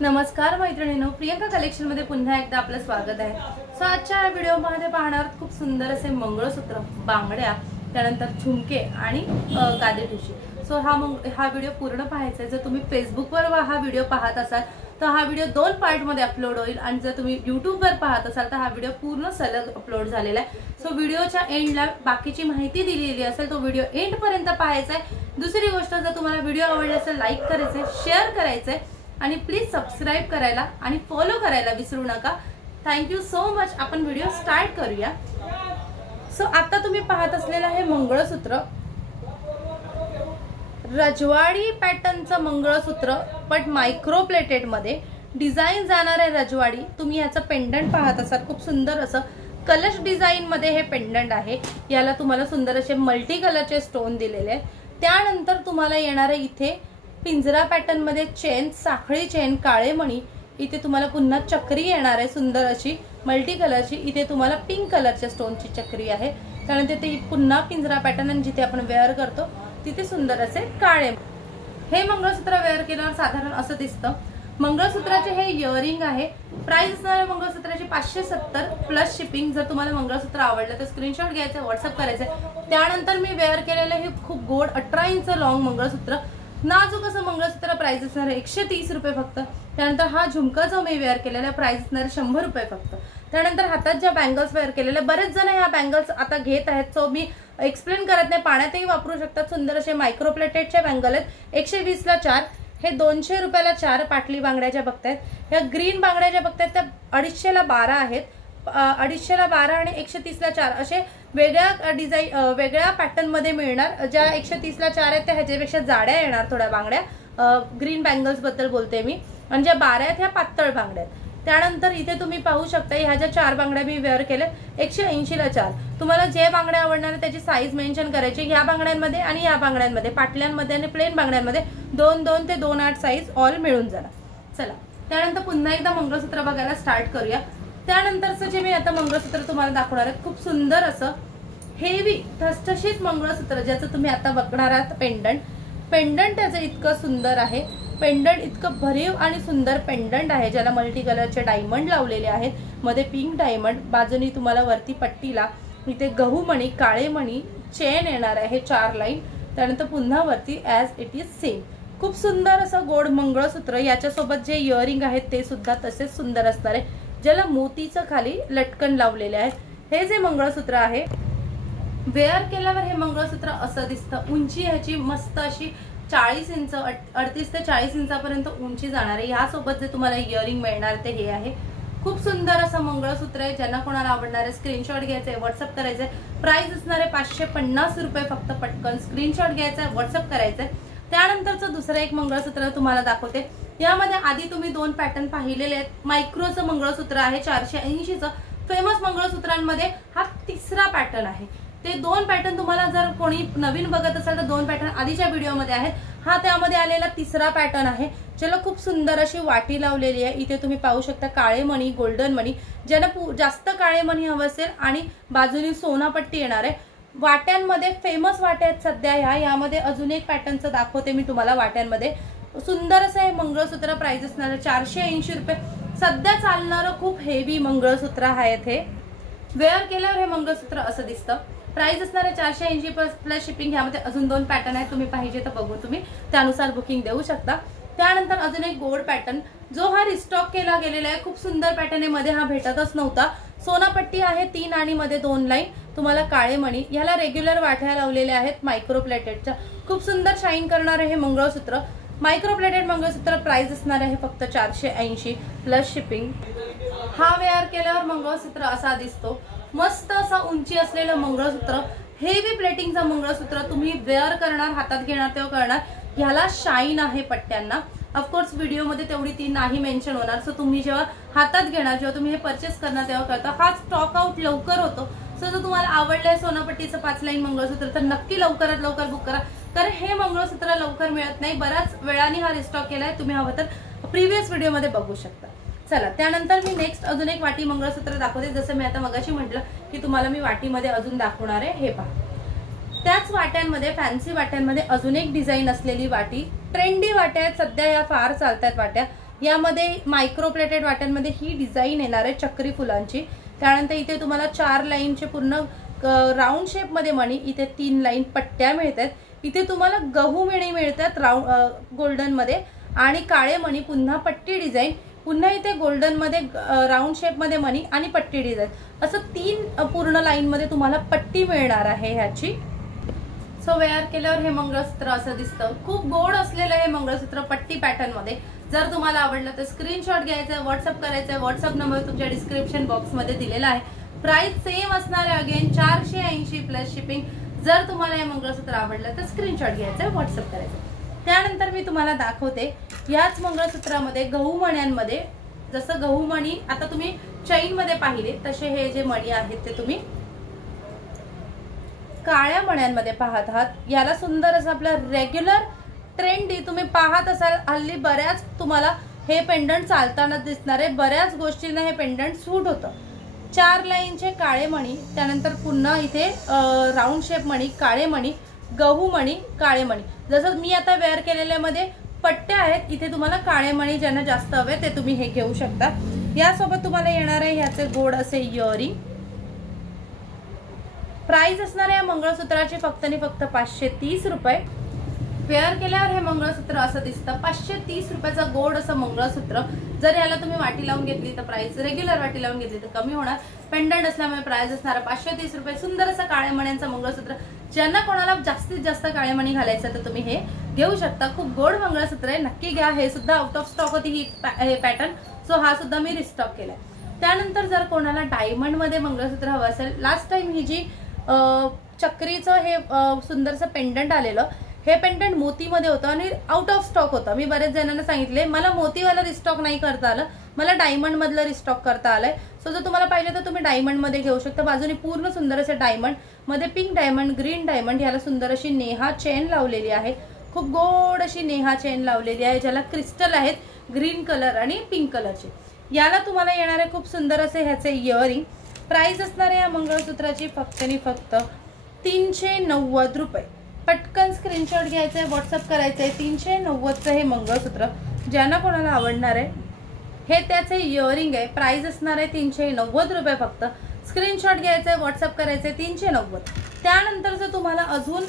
नमस्कार मैत्रिणींनो, प्रियंका कलेक्शन मध्ये पुन्हा एकदा आपलं स्वागत आहे। सो आजच्या या व्हिडिओ मध्ये पाहणार खूप सुंदर असे मंगळसूत्र, बांगड्या, त्यानंतर झुमके आणि गादी ठुशी। सो हा व्हिडिओ पूर्ण पाहायचा आहे। जर तुम्ही फेसबुक वर हा व्हिडिओ पाहत असाल तर हा व्हिडिओ 2 पार्ट मध्ये अपलोड होईल आणि जर तुम्ही YouTube वर पाहत असाल तर हा व्हिडिओ पूर्ण सलग अपलोड झालेला आहे। सो व्हिडिओच्या एंडला बाकीची माहिती दिलेली असेल तो व्हिडिओ एंड पर्यंत पाहायचा आहे। दुसरी गोष्ट, जर तुम्हाला व्हिडिओ आवडला असेल लाईक करायचे, शेअर करायचे आणि प्लीज सबस्क्राइब करायला आणि फॉलो करायला विसरू नका। Thank you so much. आपण व्हिडिओ स्टार्ट करूया। सो आता तुम्ही पाहत असलेलं आहे मंगळसूत्र, रजवाडी पॅटर्नचं मंगळसूत्र पण मायक्रो प्लेटेड मध्ये डिझाइन जाणार आहे रजवाडी। तुम्ही याचं पेंडंट पाहत असाल, खूप सुंदर असं कलश डिझाइन मध्ये हे पेंडंट आहे। याला तुम्हाला सुंदर असे मल्टी कलरचे स्टोन दिलेले आहेत। त्यानंतर तुम्हाला येणार आहे इथे पिंजरा पॅटर्न मध्ये चेन, साखळी चेन, काळे मणी। इथे तुम्हाला पुन्हा चक्री येणार आहे सुंदर अशी मल्टी कलरची। इथे तुम्हाला पिंक कलरच्या स्टोनची चक्री आहे। त्यानंतर ते पुन्हा पिंजरा पॅटर्न आणि जिथे आपण वेअर करतो तिथे सुंदर असे काळे। हे मंगळसूत्र वेअर केल्यावर साधारण असं दिसतं। मंगळसूत्राचे हे इयरिंग आहे। प्राइस असणार मंगळसूत्राची 570 प्लस शिपिंग। जर तुम्हाला मंगळसूत्र आवडलं तर स्क्रीनशॉट घ्यायचा, व्हॉट्सअप करायचं। त्यानंतर मी वेअर केलेलं हे खूप गोड 18 इंच लॉंग मंगळसूत्र, नाजूक असं मंगळसूत्र। प्राइस असणार 130 रुपये फक्त। त्यानंतर हा झुमका जो मी वेअर केलेला प्राइस असणार 100 रुपये फक्त। त्यानंतर हातात ज्या बँगल्स वेअर केलेल्या, बरेच जण ह्या बँगल्स आता घेत आहेत, सो मी एक्सप्लेन करत नाही, पाण्यातही वापरू शकतात। सुंदर असे मायक्रो प्लेटेडचे बँगल आहेत। 120 ला 4, हे 200 रुपयाला 4 पाटली बांगड्याच्या बघतायत। ह्या ग्रीन बांगड्याच्या बघतायत त्या 250 ला 12 आहेत। 250 ला 12 आणि 130 ला 4 असे वेगळ्या डिझाइन वेगळ्या पॅटर्न मध्ये मिळणार। ज्या 130 ला 4 आहेत त्या ह्याच्यापेक्षा जाड्या येणार थोड्या बांगड्या। ग्रीन बँगल्स बद्दल बोलते मी। आणि ज्या 12 आहेत ह्या पातळ बांगड्या आहेत। त्यानंतर इथे तुम्ही पाहू शकता ह्या ज्या 4 बांगड्या मी वेअर केल्या 180 ला 4। तुम्हाला जे बांगड्या आवडणार त्याची साईज मेन्शन करायची। ह्या बांगड्यांमध्ये आणि ह्या बांगड्यांमध्ये, पाटल्यांमध्ये आणि प्लेन बांगड्यांमध्ये 2-2 ते 2-8 साईज ऑल मिळून जाणार। चला त्यानंतर पुन्हा एकदा मंगळसूत्र बघायला स्टार्ट करूया। त्यानंतरचं जे मी आता मंगळसूत्र तुम्हाला दाखवणार आहे खूप सुंदर असं हेवी ठसठशीत मंगळसूत्र, ज्याचं तुम्ही आता बघणार आहात पेंडंट त्याचं इतकं सुंदर आहे। पेंडंट इतकं भरीव आणि सुंदर पेंडंट आहे, ज्याला मल्टी कलरचे डायमंड लावलेले आहेत। मध्ये पिंक डायमंड, बाजूनी तुम्हाला वरती पट्टीला इथे गहू मणी, काळे मणी, चेन येणार आहे 4 लाईन। त्यानंतर पुन्हा वरती ॲज इट इज सेम। खूप सुंदर असं गोड मंगळसूत्र। याच्यासोबत जे इयरिंग आहेत ते सुद्धा तसेच सुंदर असणार आहे, ज्याला मोतीचं खाली लटकन लावलेले आहे। हे जे मंगळसूत्र आहे वेअर केल्यावर हे मंगळसूत्र असं दिसतं। उंची ह्याची मस्त अशी 40 इंच, 38 ते 40 इंचापर्यंत उंची जाणार आहे। यासोबत जे तुम्हाला इयरिंग मिळणार ते हे आहे। खूप सुंदर असं मंगळसूत्र आहे। ज्यांना कोणाला आवडणार आहे स्क्रीनशॉट घ्यायचा आहे, व्हॉट्सअप करायचं आहे। प्राइस असणार आहे 550 रुपये फक्त। पटकन स्क्रीनशॉट घ्यायचा आहे, व्हॉट्सअप करायचं आहे। त्यानंतरचं दुसरं एक मंगळसूत्र तुम्हाला दाखवते। यामध्ये आधी तुम्ही 2 पॅटर्न पाहिलेले आहेत। मायक्रोचं मंगळसूत्र आहे 480चं। फेमस मंगळसूत्रांमध्ये हा तिसरा पॅटर्न आहे। ते 2 पॅटर्न तुम्हाला जर कोणी नवीन बघत असेल तर 2 पॅटर्न आधीच्या व्हिडिओमध्ये आहेत। हा त्यामध्ये आलेला तिसरा पॅटर्न आहे, ज्याला खूप सुंदर अशी वाटी लावलेली आहे। इथे तुम्ही पाहू शकता काळे मणी, गोल्डन मणी, ज्यांना जास्त काळे मणी हवं असेल आणि बाजूनी सोनापट्टी येणार आहे। वाट्यांमध्ये फेमस वाट्या आहेत सध्या यामध्ये अजून एक पॅटर्नचं दाखवते मी तुम्हाला। वाट्यांमध्ये सुंदर असं हे मंगळसूत्र। प्राइस असणार 480 रुपये। सध्या चालणारं खूप हेवी मंगळसूत्र आहे। हे वेअर केल्यावर हे मंगळसूत्र असं दिसतं। प्राइस असणार आहे 480 प्लस शिपिंग। ह्यामध्ये अजून 2 पॅटर्न आहेत, तुम्ही पाहिजे तर बघू तुम्ही त्यानुसार बुकिंग देऊ शकता। त्यानंतर अजून एक गोल्ड पॅटर्न जो हा रिस्टॉक केला गेलेला आहे। खूप सुंदर पॅटर्न आहे, मध्ये हा भेटतच नव्हता। सोनापट्टी आहे 3 आणि मध्ये 2 लाईन। तुम्हाला काळे मणी, ह्याला रेग्युलर वाट्या लावलेल्या आहेत मायक्रो प्लेटेडच्या। खूप सुंदर शाईन करणारे हे मंगळसूत्र, मायक्रो प्लेटेड मंगळसूत्र। प्राइस असणार आहे फक्त 480 प्लस शिपिंग। हा वेअर केल्यावर मंगळसूत्र असा दिसतो। मस्त असा उंची असलेलं मंगळसूत्र, हेवी प्लेटिंगचं मंगळसूत्र। तुम्ही वेअर करणार, हातात घेणार तेव्हा करणार। ह्याला शाईन आहे पट्ट्यांना। ऑफकोर्स व्हिडिओमध्ये तेवढी ती नाही मेन्शन होणार। सो तुम्ही जेव्हा हातात घेणार, जेव्हा तुम्ही हे परचेस करणार तेव्हा करता। हा स्टॉक आउट लवकर होतो। सो जर तुम्हाला आवडलंय सोनापट्टीचं 5 लाईन मंगळसूत्र तर नक्की लवकरात लवकर बुक करा, कारण हे मंगळसूत्र लवकर मिळत नाही। बऱ्याच वेळाने हा रिस्टॉक केलाय, तुम्ही हवं तर प्रिव्हियस व्हिडिओमध्ये बघू शकता। चला त्यानंतर मी नेक्स्ट अजून एक वाटी मंगळसूत्र दाखवते। जसं मी आता मगाशी म्हटलं की तुम्हाला मी वाटीमध्ये अजून दाखवणार आहे। हे पहा, त्याच वाट्यांमध्ये फॅन्सी वाट्यांमध्ये अजून एक डिझाइन असलेली वाटी, ट्रेंडी वाट्या आहेत सध्या, या फार चालतात वाट्या। यामध्ये मायक्रो प्लेटेड वाट्यांमध्ये ही डिझाईन येणार आहे चक्री फुलांची। त्यानंतर इथे तुम्हाला 4 लाईनचे पूर्ण राऊंड शेप मध्ये मणी, इथे 3 लाईन पट्ट्या मिळतात। इथे तुम्हाला गहू मणी मिळतात गोल्डन मध्ये आणि काळे मणी, पुन्हा पट्टी डिझाईन, पुन्हा इथे गोल्डन मध्ये राऊंड शेप मध्ये मणी आणि पट्टी डिझाईन, असं 3 पूर्ण लाईन मध्ये तुम्हाला पट्टी मिळणार आहे ह्याची। सो वेअर केल्यावर हे मंगळसूत्र असं दिसतं। खूप गोड असलेलं हे मंगळसूत्र पट्टी पॅटर्न मध्ये। जर तुम्हाला आवडलं तर स्क्रीनशॉट घ्यायचा आहे, व्हॉट्सअप करायचा आहे। व्हॉट्सअप नंबर तुमच्या डिस्क्रिप्शन बॉक्स मध्ये दिलेला आहे। प्राइस सेम असणार आहे, अगेन 480 प्लस शिपिंग। जर तुम्हाला हे मंगळसूत्र आवडलं तर स्क्रीनशॉट घ्यायचा आहे, व्हॉट्सअप करायचं। त्यानंतर मी तुम्हाला दाखवते याच मंगळसूत्रामध्ये गहू मण्यांमध्ये, जसं गहू मणी आता तुम्ही चैन मध्ये पाहिले तसे हे जे मणी आहेत ते तुम्ही काळ्या मण्यांमध्ये पाहत आहात। याला सुंदर असं आपलं रेग्युलर ट्रेंडी तुम्ही पाहत असाल, हल्ली बऱ्याच तुम्हाला हे पेंडंट चालताना दिसणार आहे। बऱ्याच गोष्टींना हे पेंडंट सूट होतं। 4 लाईनचे काळे मणी, त्यानंतर पुन्हा इथे राऊंड शेप मणी, काळे मणी, गहू मणी, काळे मणी। जसं मी आता वेअर केलेल्यामध्ये पट्ट्या आहेत, इथे तुम्हाला काळे मणी ज्यांना जास्त हवे ते तुम्ही हे घेऊ शकता। यासोबत तुम्हाला येणार आहे ह्याचे गोड असे इयरिंग। प्राइस असणार आहे या मंगळसूत्राची फक्त आणि फक्त 530 रुपये। वेअर केल्यावर हे मंगळसूत्र असं दिसतं। 530 रुपयाचं गोड असं मंगळसूत्र। जर याला तुम्ही वाटी लावून घेतली तर प्राइस, रेग्युलर वाटी लावून घेतली तर कमी होणार। पेंडंट असल्यामुळे प्राइस असणार 530 रुपये। सुंदर असं काळ्या मण्यांचं मंगळसूत्र। ज्यांना कोणाला जास्तीत जास्त काळे मणी घालायचं तर तुम्ही हे घेऊ शकता। खूप गोड मंगळसूत्र आहे, नक्की घ्या। हे सुद्धा आउट ऑफ स्टॉक होती ही पॅटर्न, सो हा सुद्धा मी रिस्टॉक केलाय। त्यानंतर जर कोणाला डायमंड मध्ये मंगळसूत्र हवं असेल, लास्ट टाइम ही जी चक्रीचं हे सुंदरसं पेंडंट आलेलं, हे पेंडंट मोतीमध्ये होतं आणि आउट ऑफ स्टॉक होतं। मी बरेच जणांना सांगितले मला मोतीवाला रिस्टॉक नाही करता आलं, मला डायमंड मधलं रिस्टॉक करता आलंय। सो जर तुम्हाला पाहिजे तर तुम्ही डायमंड मध्ये घेऊ शकता। बाजूने पूर्ण सुंदर असे डायमंड मध्ये पिंक डायमंड, ग्रीन डायमंड, याला सुंदर अशी नेहा चेन लावलेली आहे। खूप गोड अशी नेहा चेन लावलेली आहे, ज्याला क्रिस्टल आहेत ग्रीन कलर आणि पिंक कलरचे। याला तुम्हाला येणार आहे खूप सुंदर असे ह्याचे इयरिंग। प्राइस असणार आहे या मंगळसूत्राची फक्त आणि फक्त 390 रुपये। पटकन स्क्रीनशॉट घ्यायचा आहे, व्हॉट्सअप करायचं आहे। 390चं हे मंगळसूत्र ज्यांना कोणाला आवडणार आहे, हे त्याचे इयरिंग आहे। प्राइस असणार आहे 390 रुपये फक्त। स्क्रीनशॉट घ्यायचा आहे, व्हॉट्सअप करायचं आहे, 390। त्यानंतर जर तुम्हाला अजून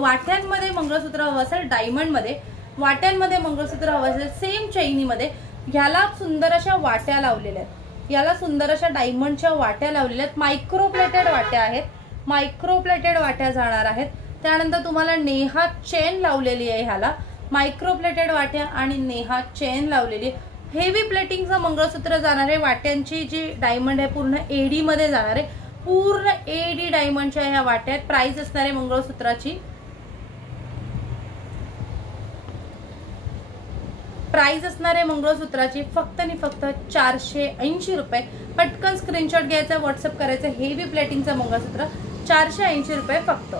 वाट्यांमध्ये मंगळसूत्र हवं असेल, डायमंड मध्ये वाट्यांमध्ये मंगळसूत्र हवं असेल, सेम चैनीमध्ये, ह्याला सुंदर अशा वाट्या लावलेल्या आहेत। याला सुंदर अशा डायमंडच्या वाट्या लावलेल्या आहेत। मायक्रो प्लेटेड वाट्या आहेत, मायक्रो प्लेटेड वाट्या जाणार आहेत। त्यानंतर तुम्हाला नेहा चेन लावलेली आहे, ह्याला मायक्रो प्लेटेड वाट्या आणि नेहा चेन लावलेली। हेवी प्लेटिंगचं मंगळसूत्र जाणार आहे। वाट्यांची जी डायमंड आहे पूर्ण एडी मध्ये जाणार आहे, पूर्ण एडी डायमंडच्या ह्या वाट्या आहेत। प्राइस असणार आहे मंगळसूत्राची, प्राइस असणार आहे मंगळसूत्राची फक्त आणि फक्त 480 रुपये। पटकन स्क्रीनशॉट घ्यायचा, व्हॉट्सअप करायचं। हेवी प्लेटिंगचं मंगळसूत्र 480 रुपये फक्त।